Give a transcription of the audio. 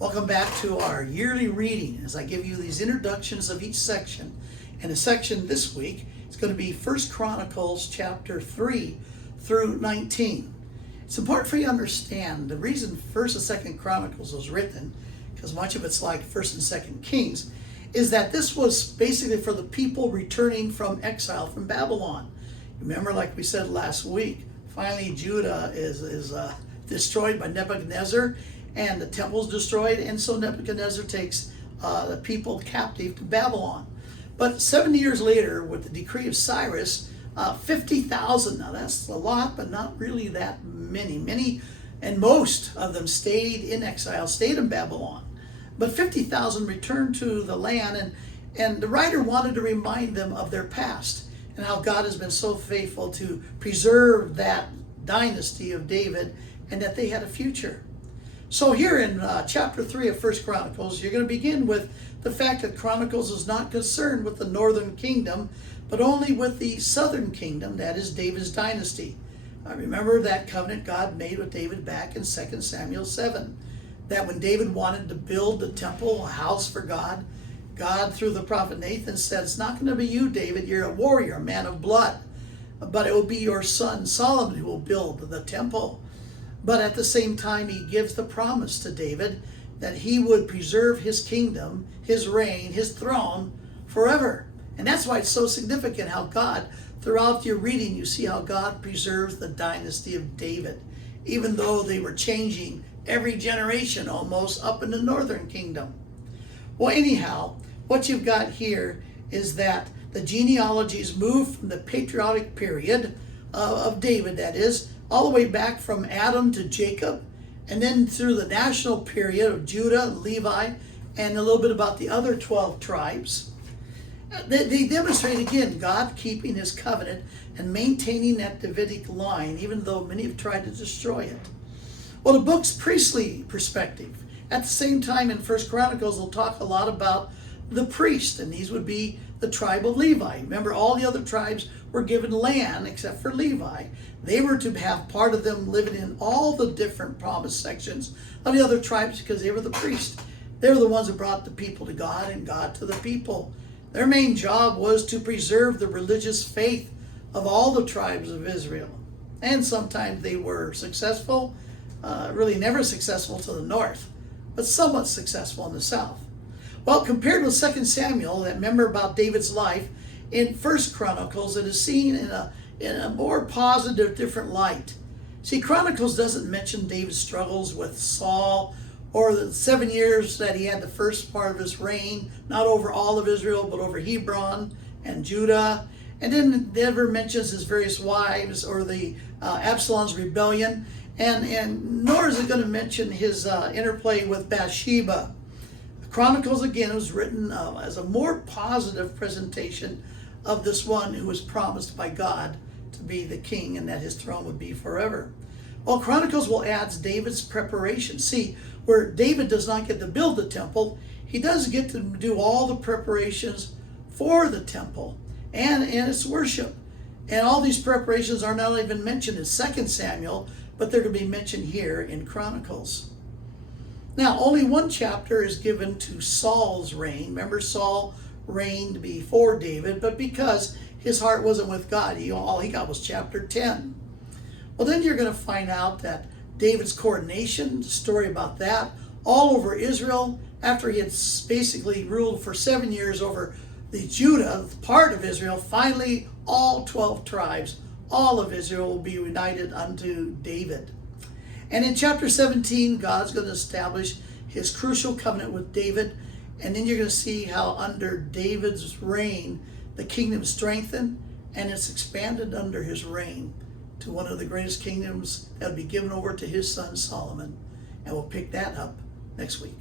Welcome back to our yearly reading as I give you these introductions of each section. And the section this week is going to be 1 Chronicles chapter 3 through 19. It's important for you to understand the reason 1st and 2nd Chronicles was written, because much of it's like 1st and 2nd Kings, is that this was basically for the people returning from exile from Babylon. Remember, like we said last week, finally Judah is destroyed by Nebuchadnezzar, and the temple's destroyed, and so Nebuchadnezzar takes the people captive to Babylon. But 70 years later, with the decree of Cyrus, 50,000, now that's a lot, but not really that many. Many, and most of them stayed in exile, stayed in Babylon. But 50,000 returned to the land, and the writer wanted to remind them of their past and how God has been so faithful to preserve that dynasty of David and that they had a future. So here in chapter 3 of 1 Chronicles, you're going to begin with the fact that Chronicles is not concerned with the northern kingdom, but only with the southern kingdom, that is David's dynasty. Remember that covenant God made with David back in 2 Samuel 7, that when David wanted to build the temple, a house for God, God through the prophet Nathan said, it's not going to be you, David, you're a warrior, a man of blood, but it will be your son Solomon who will build the temple. But at the same time, he gives the promise to David that he would preserve his kingdom, his reign, his throne forever. And that's why it's so significant how God, throughout your reading, you see how God preserves the dynasty of David, even though they were changing every generation almost up in the northern kingdom. Well, anyhow, what you've got here is that the genealogies move from the patriotic period of David, that is, all the way back from Adam to Jacob, and then through the national period of Judah, Levi, and a little bit about the other 12 tribes. They demonstrate, again, God keeping his covenant and maintaining that Davidic line, even though many have tried to destroy it. Well, the book's priestly perspective. At the same time, in 1 Chronicles, they'll talk a lot about the priest, and these would be the tribe of Levi. Remember, all the other tribes were given land except for Levi. They were to have part of them living in all the different promised sections of the other tribes because they were the priests. They were the ones that brought the people to God and God to the people. Their main job was to preserve the religious faith of all the tribes of Israel. And sometimes they were successful, really never successful to the north, but somewhat successful in the south. Well, compared with 2 Samuel, that remember about David's life, in 1 Chronicles, it is seen in a more positive, different light. See, Chronicles doesn't mention David's struggles with Saul or the 7 years that he had the first part of his reign, not over all of Israel, but over Hebron and Judah. And then it never mentions his various wives or the Absalom's rebellion. And nor is it going to mention his interplay with Bathsheba. Chronicles, again, was written as a more positive presentation of this one who was promised by God to be the king and that his throne would be forever. Well, Chronicles will add David's preparation. See, where David does not get to build the temple, he does get to do all the preparations for the temple and its worship. And all these preparations are not even mentioned in 2 Samuel, but they're going to be mentioned here in Chronicles. Now, only one chapter is given to Saul's reign. Remember, Saul reigned before David, but because his heart wasn't with God, all he got was chapter 10. Well, then you're going to find out that David's coronation, the story about that, all over Israel, after he had basically ruled for 7 years over the Judah, part of Israel, finally all 12 tribes, all of Israel will be united unto David. And in chapter 17, God's going to establish his crucial covenant with David. And then you're going to see how under David's reign, the kingdom strengthened and it's expanded under his reign to one of the greatest kingdoms that will be given over to his son Solomon. And we'll pick that up next week.